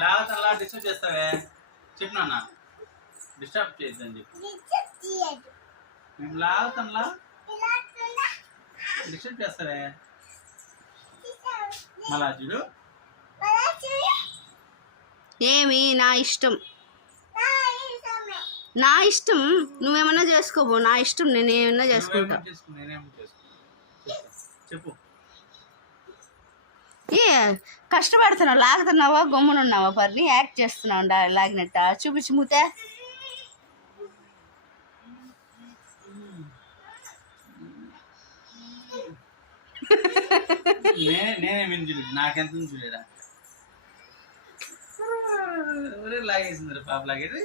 లాగా డిస్టర్బ్ చేస్తావే చెప్పినా అన్న డిస్టర్బ్ చేయొద్దని చెప్పి మేము లాగుతాంలా డిస్టర్బ్ చేస్తావే మళ్ళా చూడు ఏమి నా ఇష్టం నా ఇష్టం నువ్వేమన్నా చేసుకోబో నా ఇష్టం నేను ఏమన్నా చేసుకుంటా చెప్పు ఏ కష్టపడుతున్నావు లాగుతున్నావా గమ్మునున్నావా పర్ని యాక్ట్ చేస్తున్నావు లాగినట్ట చూపించి మూతే నేనే విని నాకెంత చూడేదా లాగేసింది పాప లాగేది